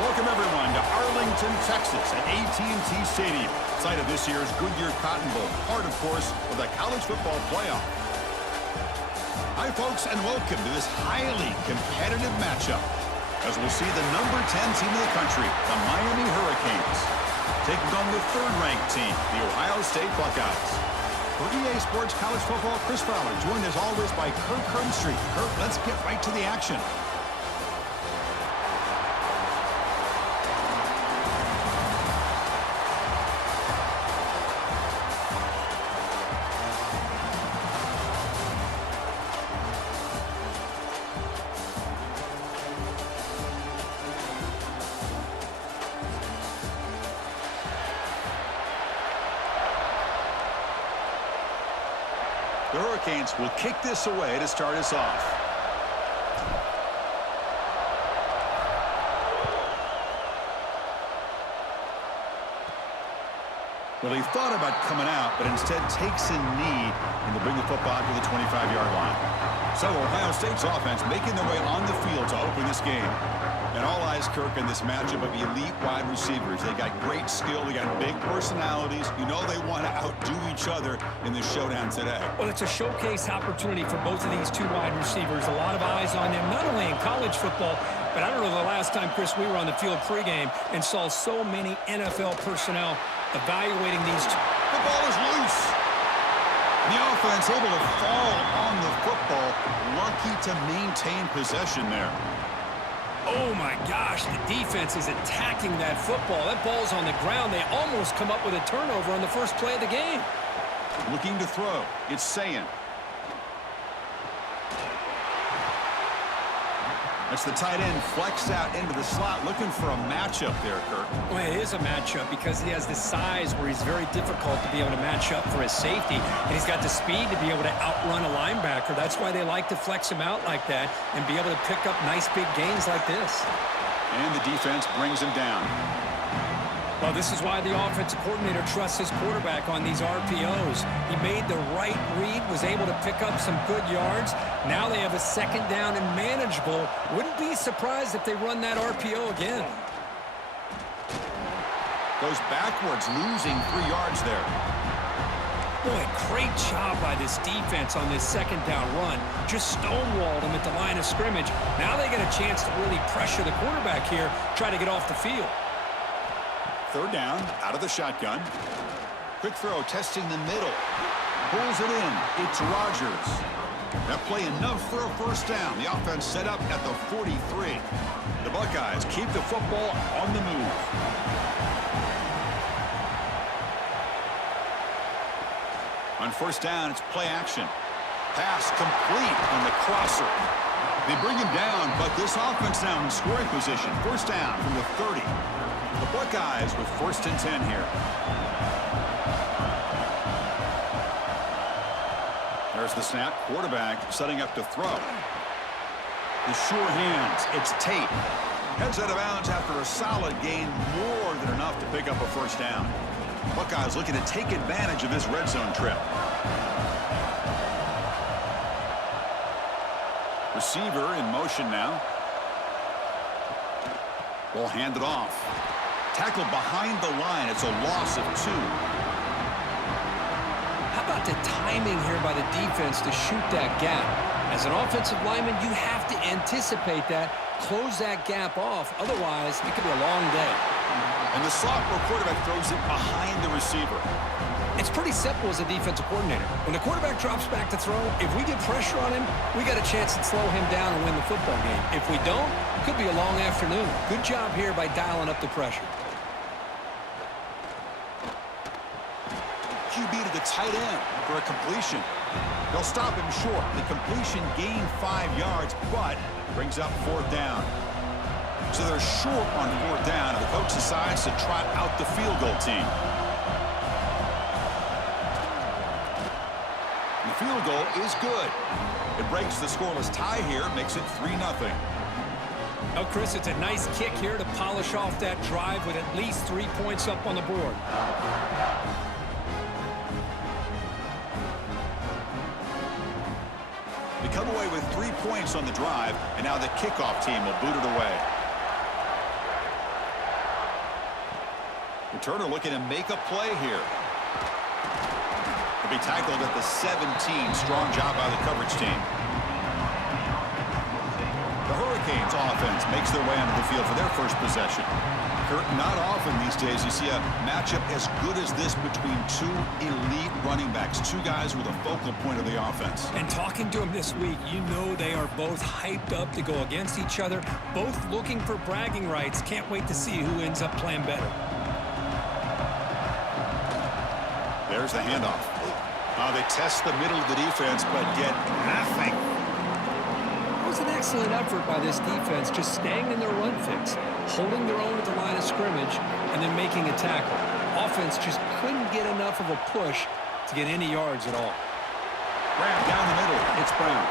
Welcome, everyone, to Arlington, Texas at AT&T Stadium, site of this year's Goodyear Cotton Bowl, part, of course, of the college football playoff. Hi, folks, and welcome to this highly competitive matchup, as we'll see the number 10 team in the country, the Miami Hurricanes, taking on the third-ranked team, the Ohio State Buckeyes. For EA Sports College Football, Chris Fowler, joined as always by Kirk Herbstreit. Kirk, let's get right to the action. The Hurricanes will kick this away to start us off. Well, he thought about coming out, but instead takes a knee and will bring the football to the 25-yard line. So Ohio State's offense making their way on the field to open this game. And all eyes, Kirk, in this matchup of elite wide receivers. They got great skill. They got big personalities. You know they want to outdo each other in this showdown today. Well, it's a showcase opportunity for both of these two wide receivers. A lot of eyes on them, not only in college football, but I don't know the last time, Chris, we were on the field pregame and saw so many NFL personnel evaluating these two. The ball is loose. The offense able to fall on the football. Lucky to maintain possession there. Oh, my gosh, the defense is attacking that football. That ball's on the ground. They almost come up with a turnover on the first play of the game. Looking to throw. It's Sayin. That's the tight end flexed out into the slot, looking for a matchup there, Kirk. Well, it is a matchup because he has the size where he's very difficult to be able to match up for his safety, and he's got the speed to be able to outrun a linebacker. That's why they like to flex him out like that and be able to pick up nice big gains like this. And the defense brings him down. Well, this is why the offensive coordinator trusts his quarterback on these RPOs. He made the right read, was able to pick up some good yards. Now they have a second down and manageable. Wouldn't be surprised if they run that RPO again. Goes backwards, losing 3 yards there. Boy, great job by this defense on this second down run. Just stonewalled him at the line of scrimmage. Now they get a chance to really pressure the quarterback here, try to get off the field. Third down, out of the shotgun. Quick throw, testing the middle. Pulls it in. It's Rodgers. That play enough for a first down. The offense set up at the 43. The Buckeyes keep the football on the move. On first down, it's play action. Pass complete on the crosser. They bring him down, but this offense now in scoring position. First down from the 30. The Buckeyes with first and 10 here. There's the snap. Quarterback setting up to throw. The sure hands. It's Tate. Heads out of bounds after a solid gain, more than enough to pick up a first down. Buckeyes looking to take advantage of this red zone trip. Receiver in motion now. Ball handed off. Tackled behind the line. It's a loss of 2. How about the timing here by the defense to shoot that gap? As an offensive lineman, you have to anticipate that, close that gap off. Otherwise, it could be a long day. And the slot where quarterback throws it behind the receiver. It's pretty simple as a defensive coordinator. When the quarterback drops back to throw, if we get pressure on him, we got a chance to slow him down and win the football game. If we don't, it could be a long afternoon. Good job here by dialing up the pressure. QB to the tight end for a completion. They'll stop him short. The completion gained 5 yards, but brings up fourth down. So they're short on fourth down, and the coach decides to trot out the field goal team. The field goal is good. It breaks the scoreless tie here, makes it 3-0. Oh, Chris, it's a nice kick here to polish off that drive with at least 3 points up on the board. They come away with 3 points on the drive, and now the kickoff team will boot it away. Returner looking to make a play here. He'll be tackled at the 17. Strong job by the coverage team. The Hurricanes offense makes their way onto the field for their first possession. Kurt, not often these days you see a matchup as good as this between two elite running backs, two guys with a focal point of the offense. And talking to them this week, you know they are both hyped up to go against each other, both looking for bragging rights. Can't wait to see who ends up playing better. There's the handoff. They test the middle of the defense, but get nothing. It was an excellent effort by this defense, just staying in their run fix, holding their own at the line of scrimmage, and then making a tackle. Offense just couldn't get enough of a push to get any yards at all. Grab down the middle. It's Brown.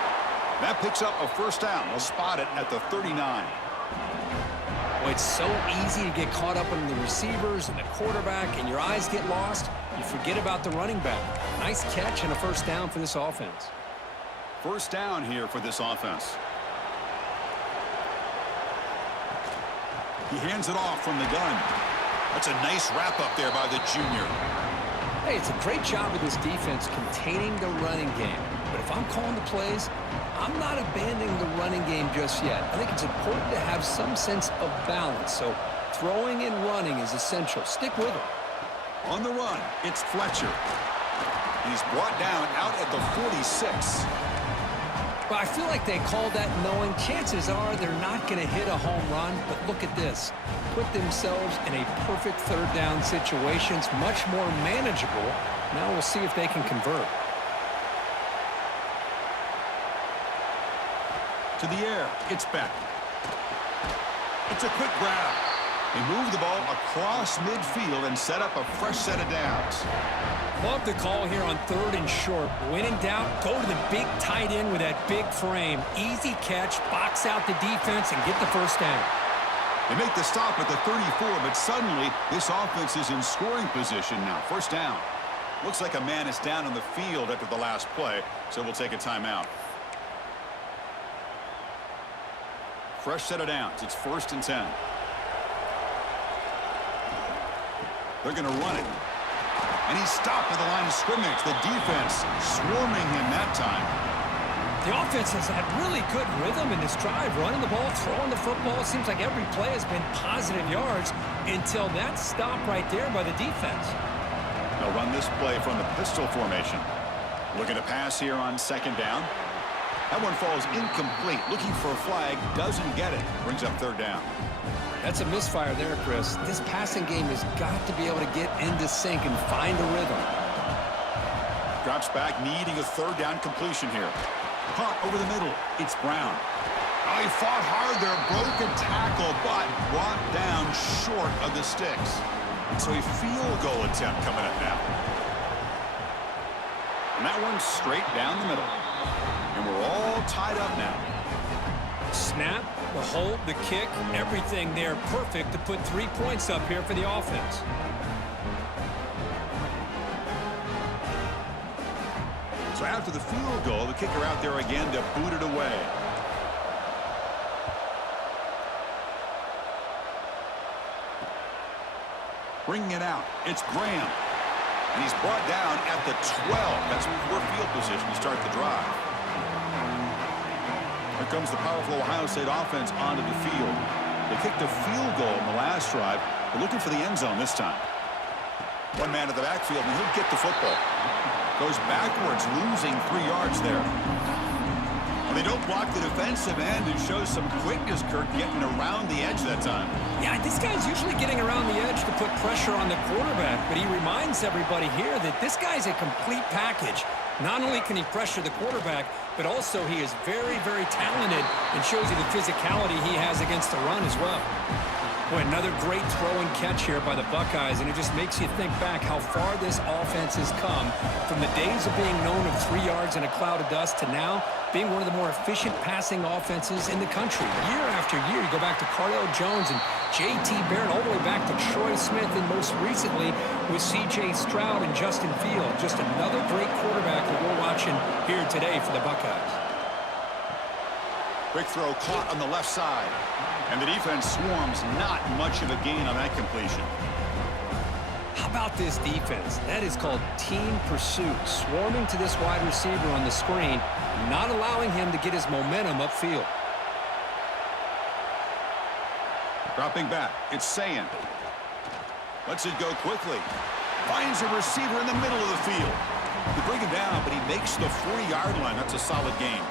That picks up a first down. They'll spot it at the 39. Well, it's so easy to get caught up in the receivers and the quarterback, and your eyes get lost. You forget about the running back. Nice catch and a first down for this offense. First down here for this offense. He hands it off from the gun. That's a nice wrap up there by the junior. Hey, it's a great job of this defense containing the running game. But if I'm calling the plays, I'm not abandoning the running game just yet. I think it's important to have some sense of balance. So throwing and running is essential. Stick with it. On the run, it's Fletcher. He's brought down out at the 46. But I feel like they called that knowing chances are they're not going to hit a home run. But look at this. Put themselves in a perfect third down situation. It's much more manageable. Now we'll see if they can convert. To the air, it's Beck. It's a quick grab. They move the ball across midfield and set up a fresh set of downs. Love the call here on 3rd and short. When in doubt, go to the big tight end with that big frame. Easy catch, box out the defense, and get the first down. They make the stop at the 34, but suddenly this offense is in scoring position now. First down. Looks like a man is down on the field after the last play, so we'll take a timeout. Fresh set of downs. It's 1st and 10. They're going to run it. And he's stopped at the line of scrimmage. The defense swarming him that time. The offense has had really good rhythm in this drive, running the ball, throwing the football. It seems like every play has been positive yards until that stop right there by the defense. They'll run this play from the pistol formation. Looking to pass here on 2nd down. That one falls incomplete. Looking for a flag, doesn't get it. Brings up 3rd down. That's a misfire there, Chris. This passing game has got to be able to get into sync and find a rhythm. Drops back, needing a 3rd down completion here. Punt over the middle. It's Brown. Oh, he fought hard there. Broken tackle, but brought down short of the sticks. So a field goal attempt coming up now. And that one's straight down the middle. And we're all tied up now. Snap, the hold, the kick, everything there perfect to put 3 points up here for the offense. So after the field goal, the kicker out there again to boot it away. Bringing it out, it's Graham. And he's brought down at the 12. That's poor field position to start the drive. Here comes the powerful Ohio State offense onto the field. They kicked a field goal in the last drive. They're looking for the end zone this time. One man at the backfield, and he'll get the football. Goes backwards, losing 3 yards there. And they don't block the defensive end and show some quickness, Kirk, getting around the edge that time. Yeah, this guy's usually getting around the edge to put pressure on the quarterback, but he reminds everybody here that this guy's a complete package. Not only can he pressure the quarterback, but also he is very, very talented and shows you the physicality he has against the run as well. Boy, another great throw and catch here by the Buckeyes, and it just makes you think back how far this offense has come from the days of being known of 3 yards in a cloud of dust to now being one of the more efficient passing offenses in the country. Year after year, you go back to Cardell Jones and J.T. Barrett, all the way back to Troy Smith, and most recently with C.J. Stroud and Justin Field. Just another great quarterback that we're watching here today for the Buckeyes. Quick throw caught on the left side. And the defense swarms, not much of a gain on that completion. about this defense? That is called team pursuit. Swarming to this wide receiver on the screen, not allowing him to get his momentum upfield. Dropping back, it's Sayin. Lets it go quickly. Finds a receiver in the middle of the field. They bring him down, but he makes the 40-yard line. That's a solid gain.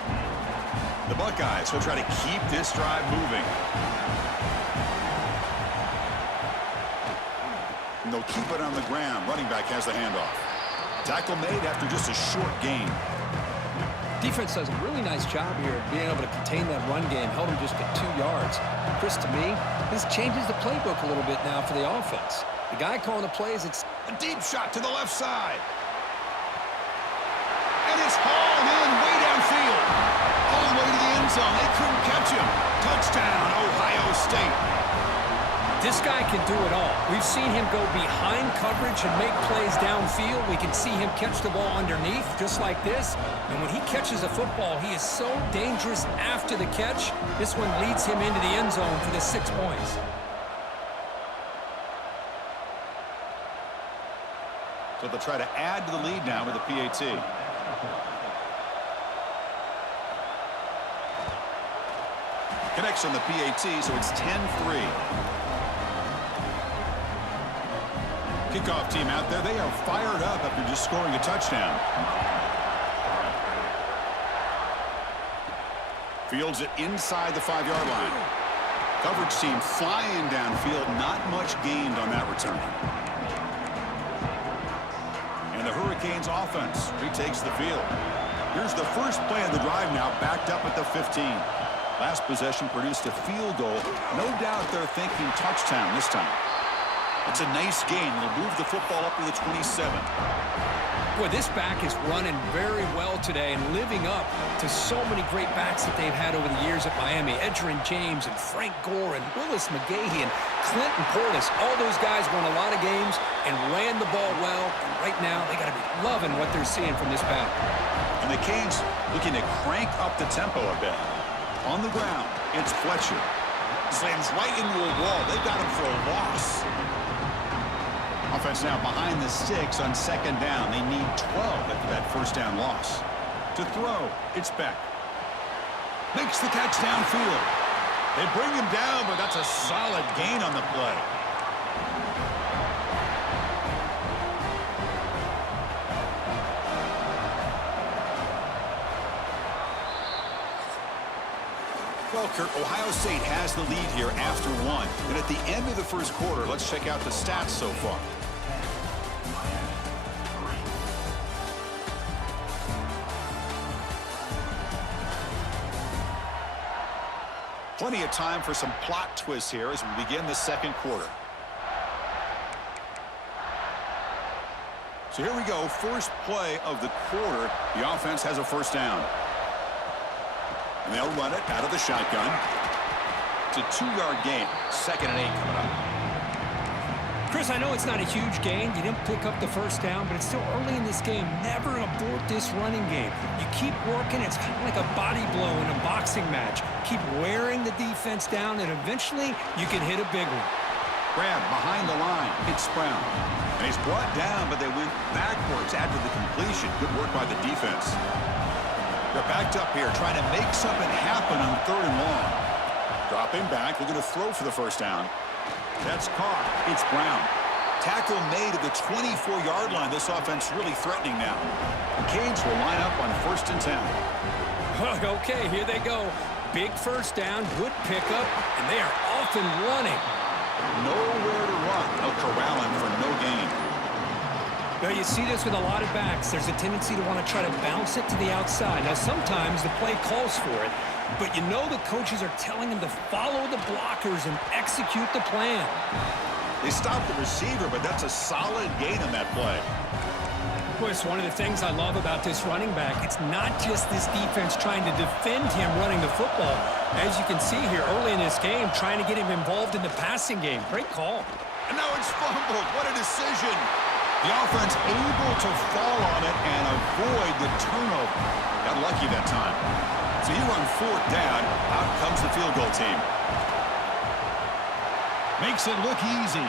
The Buckeyes will try to keep this drive moving. And they'll keep it on the ground. Running back has the handoff. Tackle made after just a short gain. Defense does a really nice job here of being able to contain that run game. Held him just at 2 yards. Chris, to me, this changes the playbook a little bit now for the offense. The guy calling the plays, it's a deep shot to the left side. And it's hauled in way downfield. All the way to the end zone. They couldn't catch him. Touchdown, Ohio State. This guy can do it all. We've seen him go behind coverage and make plays downfield. We can see him catch the ball underneath, just like this. And when he catches a football, he is so dangerous after the catch. This one leads him into the end zone for the 6 points. So they'll try to add to the lead now with the PAT. Connects on the PAT, so it's 10-3. Kickoff team out there. They are fired up after just scoring a touchdown. Fields it inside the 5-yard line. Coverage team flying downfield. Not much gained on that return. And the Hurricanes offense retakes the field. Here's the first play of the drive now, backed up at the 15. Last possession produced a field goal. No doubt they're thinking touchdown this time. It's a nice gain. They'll move the football up to the 27. Boy, this back is running very well today and living up to so many great backs that they've had over the years at Miami. Edgerrin James and Frank Gore and Willis McGahee and Clinton Portis. All those guys won a lot of games and ran the ball well. And right now, they got to be loving what they're seeing from this back. And the Canes looking to crank up the tempo a bit. On the ground, it's Fletcher. Slams right into a wall. They've got him for a loss. Offense now behind the 6 on second down. They need 12 after that first down loss. To throw, it's Beck. Makes the catch downfield. They bring him down, but that's a solid gain on the play. Well, Kirk, Ohio State has the lead here after 1. And at the end of the first quarter, let's check out the stats so far. Plenty of time for some plot twists here as we begin the second quarter. So here we go. First play of the quarter. The offense has a first down. And they'll run it out of the shotgun. It's a 2-yard gain. 2nd and 8 coming up. Chris, I know it's not a huge gain. You didn't pick up the first down, but it's still early in this game. Never abort this running game. You keep working. It's kind of like a body blow in a boxing match. Keep wearing the defense down, and eventually you can hit a big one. Grab behind the line. It's Brown. And he's brought down, but they went backwards after the completion. Good work by the defense. They're backed up here, trying to make something happen on 3rd and long. Dropping back, looking to throw for the first down. That's caught. It's Brown. Tackle made at the 24-yard line. This offense really threatening now. The Canes will line up on 1st and 10. Okay, here they go. Big first down, good pickup, and they are off and running. Nowhere to run. They'll corral him for no gain. Well, you see this with a lot of backs. There's a tendency to want to try to bounce it to the outside. Now, sometimes the play calls for it, but you know the coaches are telling them to follow the blockers and execute the plan. They stopped the receiver, but that's a solid gain on that play. Boy, it's one of the things I love about this running back. It's not just this defense trying to defend him running the football. As you can see here early in this game, trying to get him involved in the passing game. Great call. And now it's fumbled. What a decision. The offense able to fall on it and avoid the turnover. Got lucky that time. So here on 4th down, out comes the field goal team. Makes it look easy.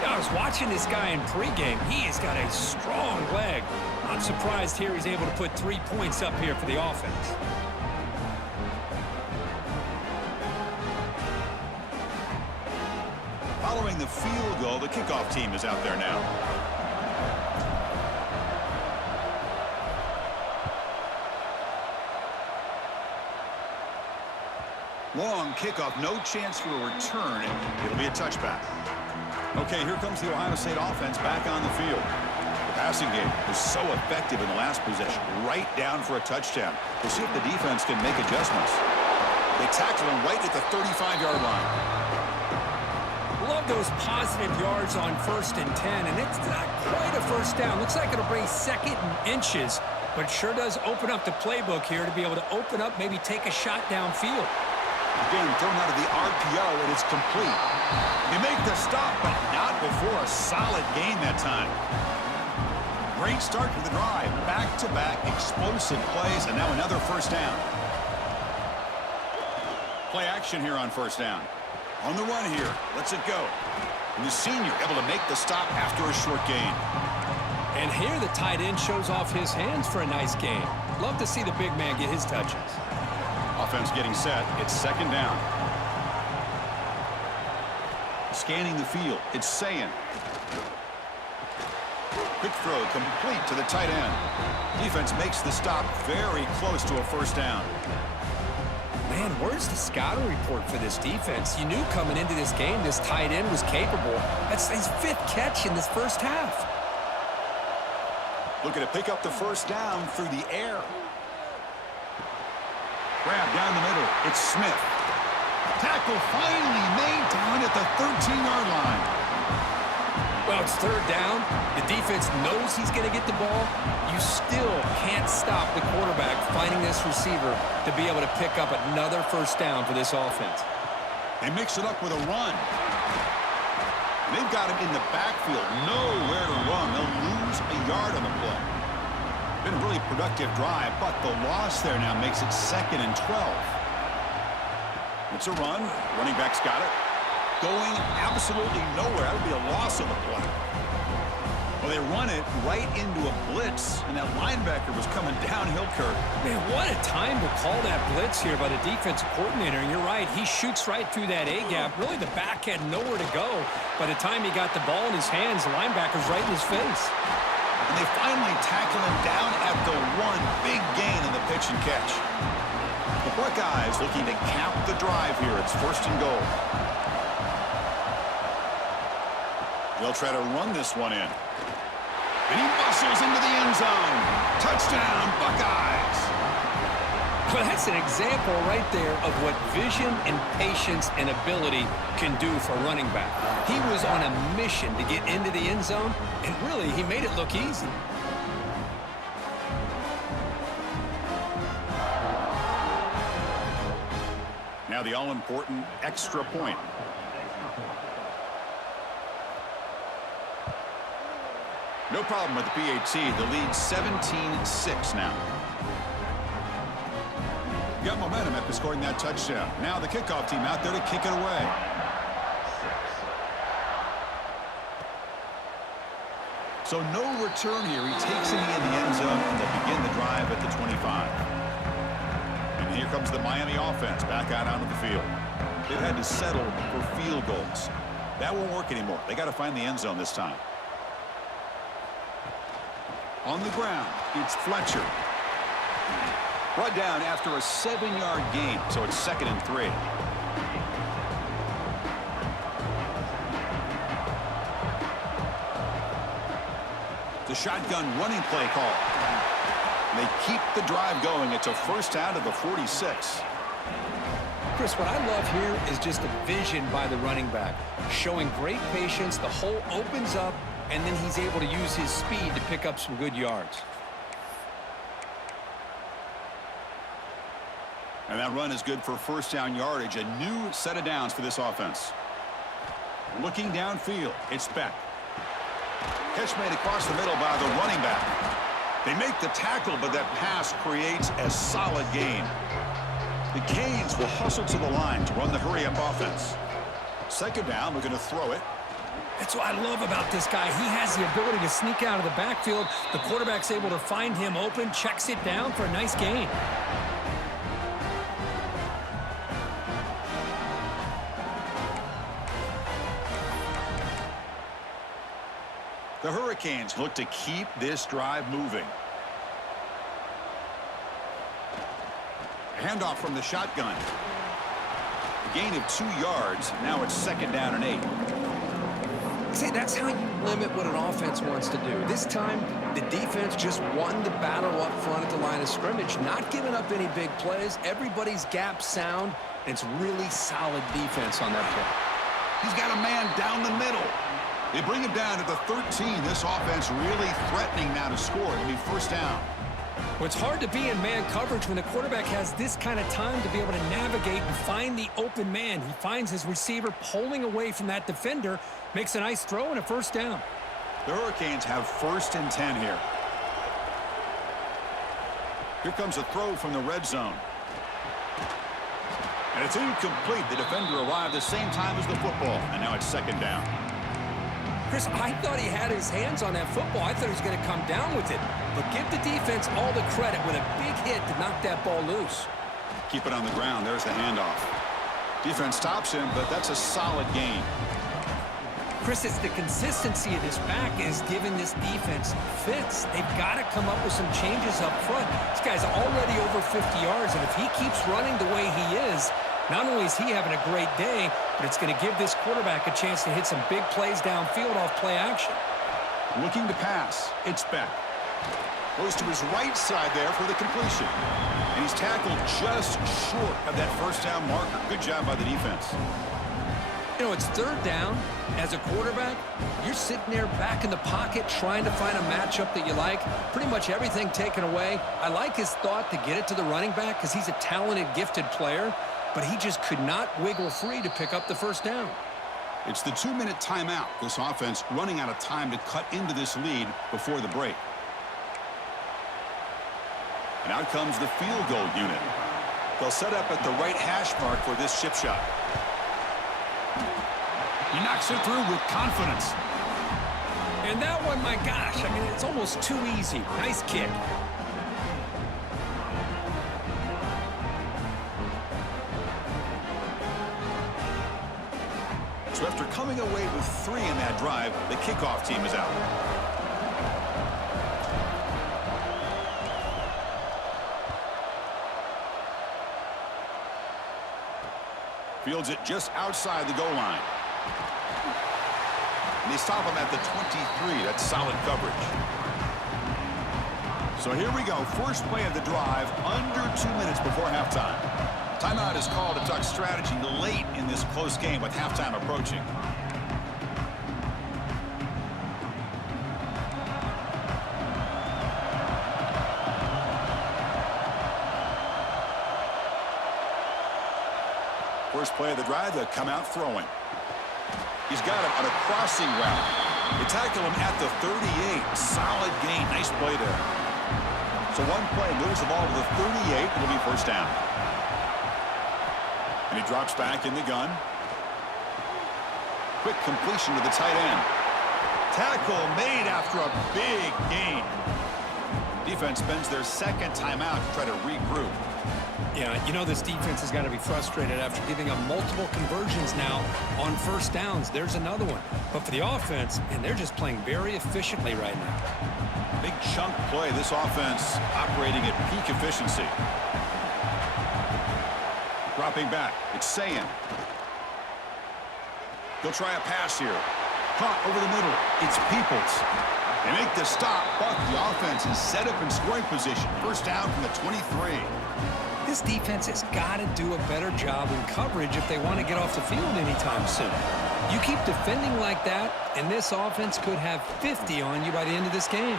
Yeah, I was watching this guy in pregame. He has got a strong leg. I'm surprised here he's able to put 3 points up here for the offense. Following the field goal, the kickoff team is out there now. Long kickoff, no chance for a return. It'll be a touchback. Okay, here comes the Ohio State offense back on the field. The passing game was so effective in the last possession, right down for a touchdown. We'll see if the defense can make adjustments. They tackle him right at the 35-yard line. Love those positive yards on 1st and 10, and it's not quite a first down. Looks like it'll bring 2nd and inches, but sure does open up the playbook here to be able to open up, maybe take a shot downfield. Again, thrown out of the RPO, and it's complete. They make the stop, but not before a solid gain that time. Great start to the drive. Back-to-back explosive plays, and now another first down. Play action here on first down. On the run here. Let's it go. And the senior able to make the stop after a short gain. And here the tight end shows off his hands for a nice gain. Love to see the big man get his touches. Offense getting set. It's 2nd down. Scanning the field. It's Sayin. Quick throw complete to the tight end. Defense makes the stop very close to a first down. Man, where's the scouting report for this defense? You knew coming into this game this tight end was capable. That's his 5th catch in this first half. Looking to pick up the first down through the air. Grab down the middle. It's Smith. Tackle finally made down at the 13-yard line. Well, it's 3rd down. The defense knows he's going to get the ball. You still can't stop the quarterback finding this receiver to be able to pick up another first down for this offense. They mix it up with a run. And they've got him in the backfield. Nowhere to run. They'll lose a yard on the play. Been a really productive drive, but the loss there now makes it 2nd and 12. It's a run. Running back's got it. Going absolutely nowhere. That would be a loss on the play. Well, they run it right into a blitz, and that linebacker was coming downhill, Kirk. Man, what a time to call that blitz here by the defensive coordinator. And you're right, he shoots right through that A-gap. Really, the back had nowhere to go. By the time he got the ball in his hands, the linebacker's right in his face. And they finally tackle him down at the 1. Big gain in the pitch and catch. The Buckeyes looking to cap the drive here. It's 1st and goal. They'll try to run this one in. And he bustles into the end zone. Touchdown, Buckeyes. Well, that's an example right there of what vision and patience and ability can do for a running back. He was on a mission to get into the end zone, and really, he made it look easy. Now the all-important extra point. No problem with the PAT. The lead 17-6 now. Got momentum after scoring that touchdown. Now the kickoff team out there to kick it away. So no return here. He takes it in the end zone, and they'll begin the drive at the 25. And here comes the Miami offense back out onto the field. They've had to settle for field goals. That won't work anymore. They got to find the end zone this time. On the ground, it's Fletcher. Brought down after a 7-yard gain, so it's 2nd and 3. The shotgun running play call. They keep the drive going. It's a first down to the 46. Chris, what I love here is just the vision by the running back. Showing great patience, the hole opens up, and then he's able to use his speed to pick up some good yards. And that run is good for first down yardage. A new set of downs for this offense. Looking downfield, it's Beck. Catch made across the middle by the running back. They make the tackle, but that pass creates a solid gain. The Canes will hustle to the line to run the hurry-up offense. 2nd down, we're going to throw it. That's what I love about this guy. He has the ability to sneak out of the backfield. The quarterback's able to find him open, checks it down for a nice gain. The Hurricanes look to keep this drive moving. Handoff from the shotgun. Gain of 2 yards. Now it's 2nd down and 8. See, that's how you limit what an offense wants to do. This time, the defense just won the battle up front at the line of scrimmage, not giving up any big plays. Everybody's gap sound. It's really solid defense on that play. He's got a man down the middle. They bring him down to the 13. This offense really threatening now to score. It'll be 1st down. Well, it's hard to be in man coverage when the quarterback has this kind of time to be able to navigate and find the open man. He finds his receiver pulling away from that defender, makes a nice throw and a 1st down. The Hurricanes have 1st and 10 here. Here comes a throw from the red zone. And it's incomplete. The defender arrived the same time as the football. And now it's 2nd down. Chris, I thought he had his hands on that football. I thought he was going to come down with it. But give the defense all the credit with a big hit to knock that ball loose. Keep it on the ground. There's the handoff. Defense stops him, but that's a solid gain. Chris, it's the consistency of this back is giving this defense fits. They've got to come up with some changes up front. This guy's already over 50 yards, and if he keeps running the way he is, not only is he having a great day, but it's going to give this quarterback a chance to hit some big plays downfield off play action. Looking to pass. It's Beck. Goes to his right side there for the completion. And he's tackled just short of that 1st down marker. Good job by the defense. You know, it's 3rd down. As a quarterback, you're sitting there back in the pocket trying to find a matchup that you like. Pretty much everything taken away. I like his thought to get it to the running back because he's a talented, gifted player. But he just could not wiggle free to pick up the 1st down. It's the 2-minute timeout. This offense running out of time to cut into this lead before the break. And out comes the field goal unit. They'll set up at the right hash mark for this chip shot. He knocks it through with confidence. And that one, my gosh, I mean, it's almost too easy. Nice kick. So after coming away with 3 in that drive, the kickoff team is out. Fields it just outside the goal line. And they stop him at the 23. That's solid coverage. So here we go. First play of the drive, under 2 minutes before halftime. Timeout is called to talk strategy late in this close game with halftime approaching. First play of the drive, they'll come out throwing. He's got him on a crossing route. They tackle him at the 38. Solid gain. Nice play there. So one play moves the ball to the 38. It'll be 1st down. And he drops back in the gun. Quick completion to the tight end. Tackle made after a big gain. Defense spends their 2nd timeout to try to regroup. Yeah, you know this defense has got to be frustrated after giving up multiple conversions now on 1st downs. There's another one. But for the offense, and they're just playing very efficiently right now. Big chunk play. This offense operating at peak efficiency. Dropping back. It's Sayan. He'll try a pass here. Caught over the middle. It's Peoples. They make the stop, but the offense is set up in scoring position. 1st down from the 23. This defense has got to do a better job in coverage if they want to get off the field anytime soon. You keep defending like that, and this offense could have 50 on you by the end of this game.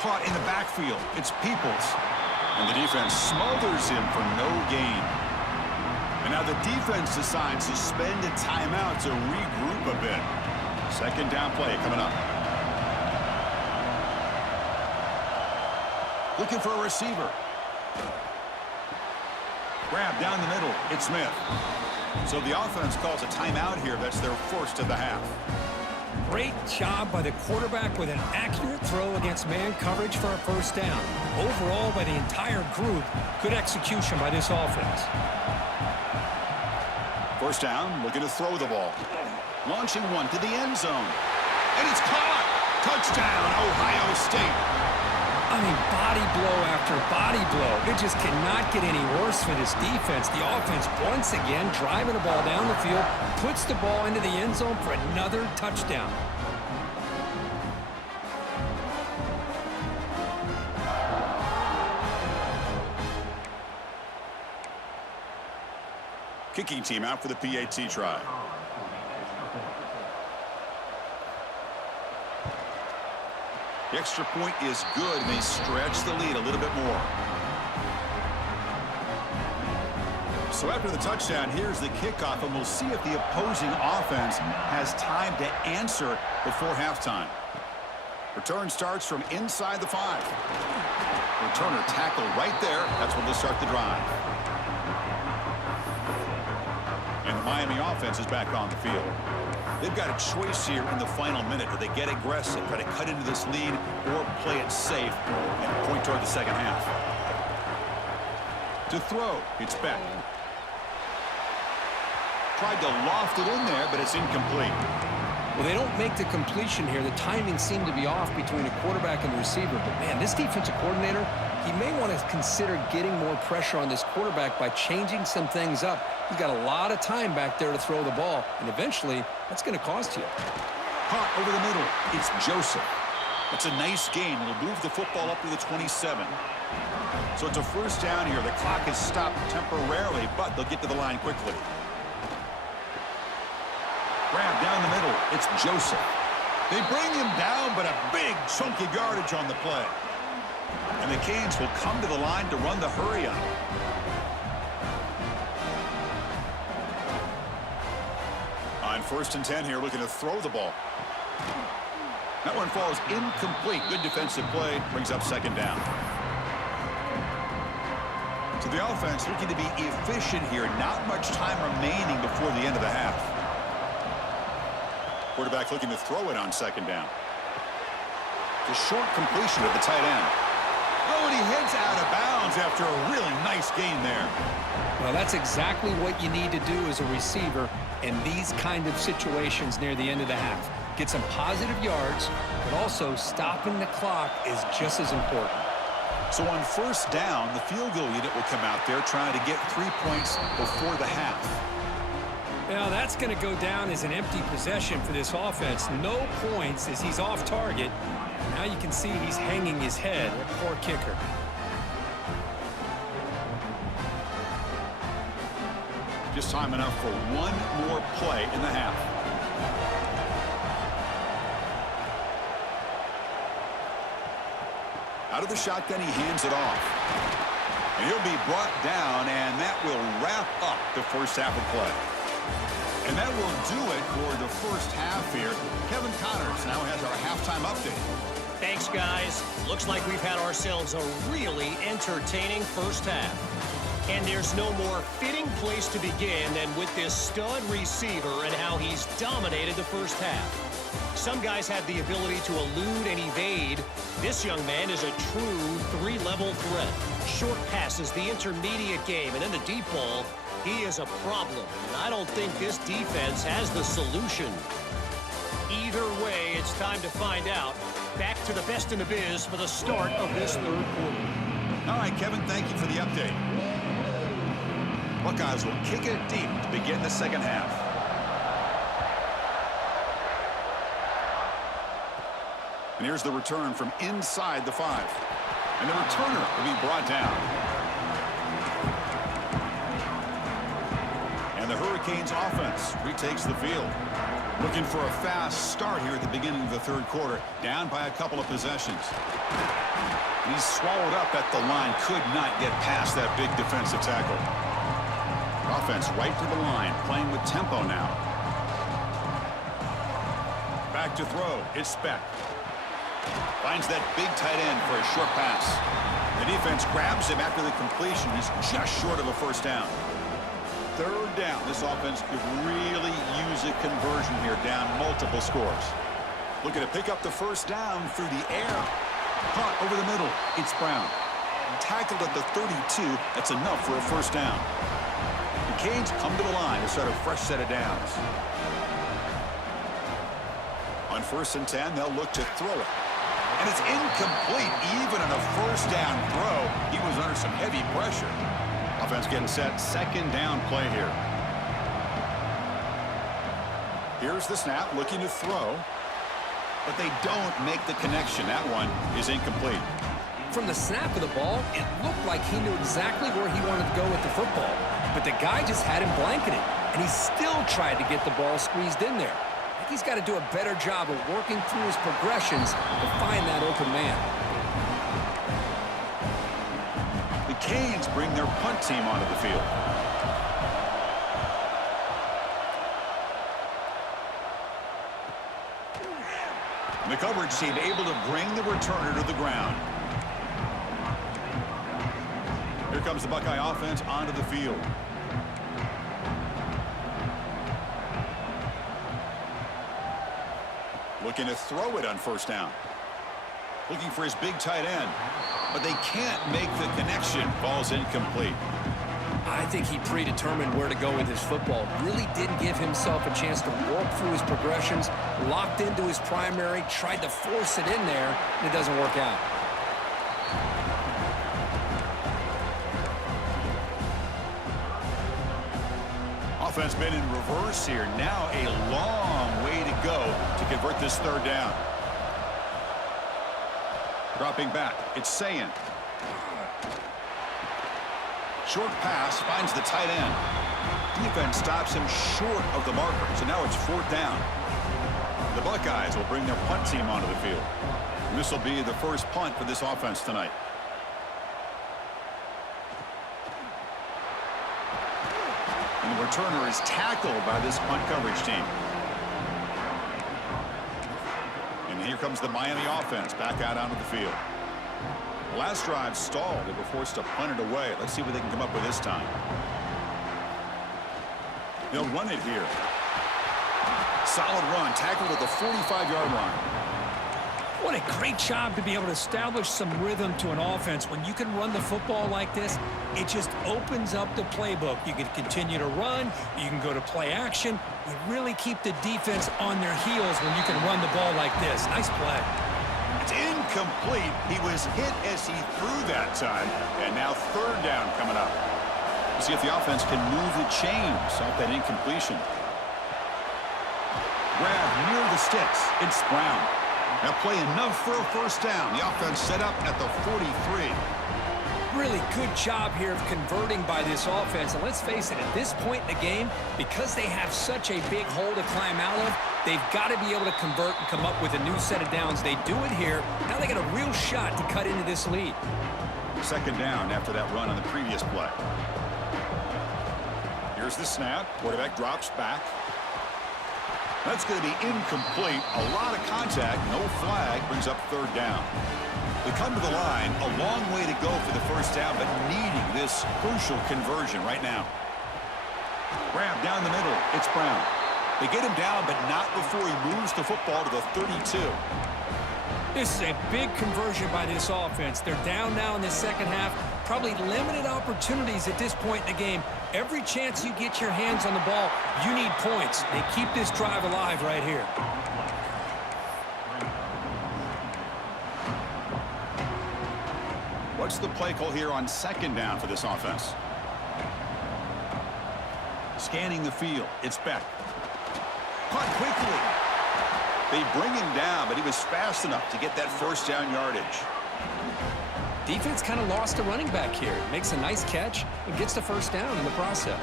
Caught in the backfield. It's Peoples. And the defense smothers him for no gain. And now the defense decides to spend a timeout to regroup a bit. 2nd down play coming up. Looking for a receiver. Grab down the middle. It's Smith. So the offense calls a timeout here. That's their 1st of the half. Great job by the quarterback with an accurate throw against man coverage for a first down. Overall, by the entire group, good execution by this offense. First down, looking to throw the ball. Launching one to the end zone. And it's caught! Touchdown, Ohio State! I mean, body blow after body blow. It just cannot get any worse for this defense. The offense, once again, driving the ball down the field, puts the ball into the end zone for another touchdown. Kicking team out for the PAT try. The extra point is good, and they stretch the lead a little bit more. So after the touchdown, here's the kickoff, and we'll see if the opposing offense has time to answer before halftime. Return starts from inside the 5. Returner tackled right there. That's when they'll start the drive. And the Miami offense is back on the field. They've got a choice here in the final minute. Do they get aggressive, try to cut into this lead, or play it safe and point toward the second half? To throw, it's Beck. Tried to loft it in there, but it's incomplete. Well, they don't make the completion here. The timing seemed to be off between the quarterback and the receiver. But, man, this defensive coordinator, he may want to consider getting more pressure on this quarterback by changing some things up. He's got a lot of time back there to throw the ball, and eventually that's going to cost you. Caught over the middle. It's Joseph. It's a nice gain. It'll move the football up to the 27. So it's a first down here. The clock is stopped temporarily, but they'll get to the line quickly. Grab down the middle. It's Joseph. They bring him down, but a big chunky yardage on the play. And the Canes will come to the line to run the hurry up. On 1st and 10 here, looking to throw the ball. That one falls incomplete. Good defensive play. Brings up second down. So the offense looking to be efficient here. Not much time remaining before the end of the half. Quarterback looking to throw it on second down. The short completion of the tight end. Oh, and he heads out of bounds after a really nice gain there. Well, that's exactly what you need to do as a receiver in these kind of situations near the end of the half. Get some positive yards, but also stopping the clock is just as important. So on first down, the field goal unit will come out there trying to get 3 points before the half. Now that's going to go down as an empty possession for this offense. No points as he's off target. Now you can see he's hanging his head. Poor kicker. Just time enough for one more play in the half. Out of the shotgun, he hands it off. And he'll be brought down, and that will wrap up the first half of play. And that will do it for the first half here. Kevin Connors now has our halftime update. Thanks, guys. Looks like we've had ourselves a really entertaining first half. And there's no more fitting place to begin than with this stud receiver and how he's dominated the first half. Some guys have the ability to elude and evade. This young man is a true three-level threat. Short passes, the intermediate game, and then the deep ball. He is a problem, and I don't think this defense has the solution. Either way, it's time to find out. Back to the best in the biz for the start of this third quarter. All right, Kevin, thank you for the update. Buckeyes will kick it deep to begin the second half. And here's the return from inside the 5. And the returner will be brought down. And the Hurricanes offense retakes the field. Looking for a fast start here at the beginning of the third quarter. Down by a couple of possessions. He's swallowed up at the line. Could not get past that big defensive tackle. Offense right to the line. Playing with tempo now. Back to throw. It's Beck. Finds that big tight end for a short pass. The defense grabs him after the completion. He's just short of a first down. Third down. This offense could really use a conversion here, down multiple scores. Looking to pick up the first down through the air. Caught over the middle. It's Brown. Tackled at the 32. That's enough for a first down. The Canes come to the line to start a fresh set of downs. On 1st and 10, they'll look to throw it. And it's incomplete. Even on a first down throw, he was under some heavy pressure. Offense getting set. 2nd down play here. Here's the snap, looking to throw. But they don't make the connection. That one is incomplete. From the snap of the ball, it looked like he knew exactly where he wanted to go with the football. But the guy just had him blanketed, and he still tried to get the ball squeezed in there. I think he's got to do a better job of working through his progressions to find that open man. The Canes bring their punt team onto the field. The coverage team able to bring the returner to the ground. Here comes the Buckeye offense onto the field. Looking to throw it on 1st down. Looking for his big tight end. But they can't make the connection. Ball's incomplete. I think he predetermined where to go with his football. Really didn't give himself a chance to work through his progressions. Locked into his primary, tried to force it in there, and it doesn't work out. Offense been in reverse here. Now a long way to go to convert this 3rd down. Dropping back, it's Sayin. Short pass finds the tight end. Defense stops him short of the marker, so now it's 4th down. The Buckeyes will bring their punt team onto the field. And this will be the first punt for this offense tonight. And the returner is tackled by this punt coverage team. And here comes the Miami offense back out onto the field. Last drive stalled. They were forced to punt it away. Let's see what they can come up with this time. They'll run it here. Solid run. Tackled at the 45-yard line. What a great job to be able to establish some rhythm to an offense. When you can run the football like this, it just opens up the playbook. You can continue to run. You can go to play action. You really keep the defense on their heels when you can run the ball like this. Nice play. It's incomplete. He was hit as he threw that time. And now 3rd down coming up. We'll see if the offense can move the chains off that incompletion. Grab near the sticks. It's Brown. Now play enough for a first down. The offense set up at the 43. Really good job here of converting by this offense. And let's face it, at this point in the game, because they have such a big hole to climb out of, they've got to be able to convert and come up with a new set of downs. They do it here. Now they got a real shot to cut into this lead. 2nd down after that run on the previous play. Here's the snap. Quarterback drops back. That's going to be incomplete. A lot of contact. No flag. Brings up 3rd down. They come to the line. A long way to go for the first down, but needing this crucial conversion right now. Grab down the middle. It's Brown. They get him down, but not before he moves the football to the 32. This is a big conversion by this offense. They're down now in the 2nd half. Probably limited opportunities at this point in the game. Every chance you get your hands on the ball, you need points. They keep this drive alive right here. What's the play call here on 2nd down for this offense? Scanning the field. It's Beck. Caught quickly. They bring him down, but he was fast enough to get that first down yardage. Defense kind of lost a running back here. Makes a nice catch and gets the first down in the process.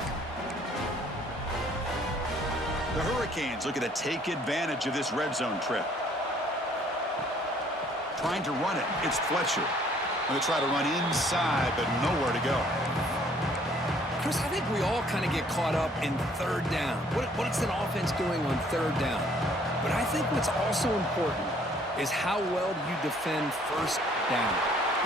The Hurricanes looking to take advantage of this red zone trip. Trying to run it. It's Fletcher. Going to try to run inside, but nowhere to go. Chris, I think we all kind of get caught up in 3rd down. What's an offense doing on 3rd down? But I think what's also important is how well you defend 1st down.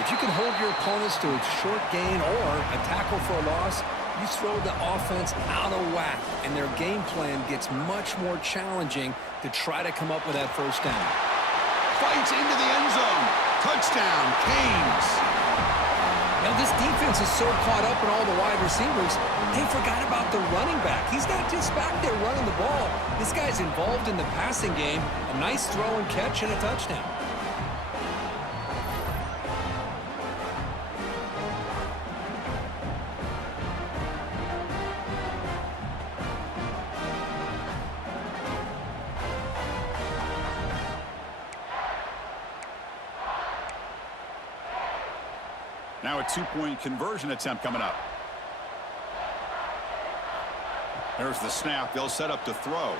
If you can hold your opponents to a short gain or a tackle for a loss, You throw the offense out of whack, and their game plan gets much more challenging to try to come up with that first down. Fights into the end zone. Touchdown, Canes. Now, this defense is so caught up in all the wide receivers, they forgot about the running back. He's not just back there running the ball. This guy's involved in the passing game. A nice throw and catch and a touchdown. Now a two-point conversion attempt coming up. There's the snap. They'll set up to throw.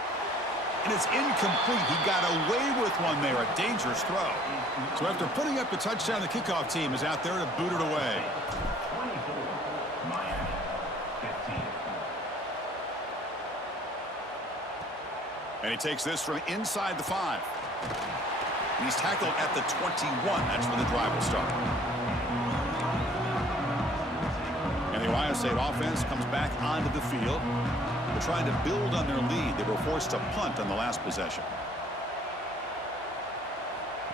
And it's incomplete. He got away with one there. A dangerous throw. So after putting up the touchdown, the kickoff team is out there to boot it away. And he takes this from inside the 5. And he's tackled at the 21. That's where the drive will start. And the Ohio State offense comes back onto the field. They're trying to build on their lead. They were forced to punt on the last possession.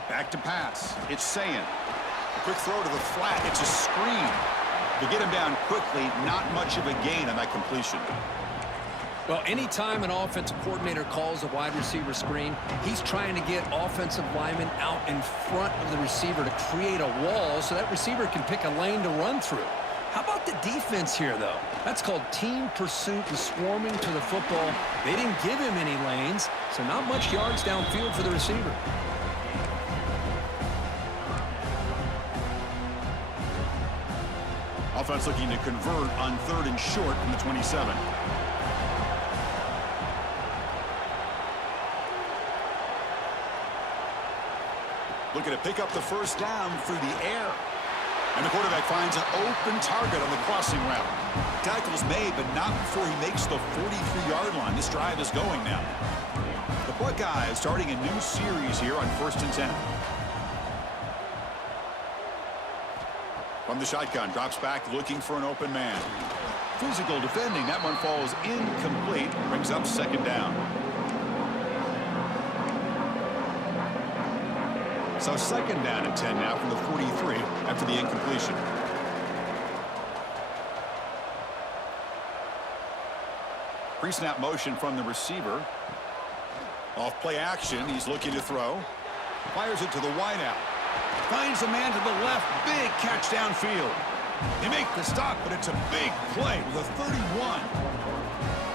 Back to pass. It's Sayin. A quick throw to the flat. It's a screen. To get him down quickly, not much of a gain on that completion. Well, anytime an offensive coordinator calls a wide receiver screen, he's trying to get offensive linemen out in front of the receiver to create a wall so that receiver can pick a lane to run through. How about the defense here, though? That's called team pursuit and swarming to the football. They didn't give him any lanes, so not much yards downfield for the receiver. Offense looking to convert on 3rd and short from the 27. Looking to pick up the first down through the air. And the quarterback finds an open target on the crossing route. Tackle's made, but not before he makes the 43-yard line. This drive is going now. The Buckeyes starting a new series here on 1st and 10. From the shotgun, drops back looking for an open man. Physical defending. That one falls incomplete. Brings up 2nd down. So 2nd down and 10 now from the 43 after the incompletion. Pre-snap motion from the receiver. Off play action. He's looking to throw. Fires it to the wideout. Finds a man to the left. Big catch downfield. They make the stop, but it's a big play with a 31.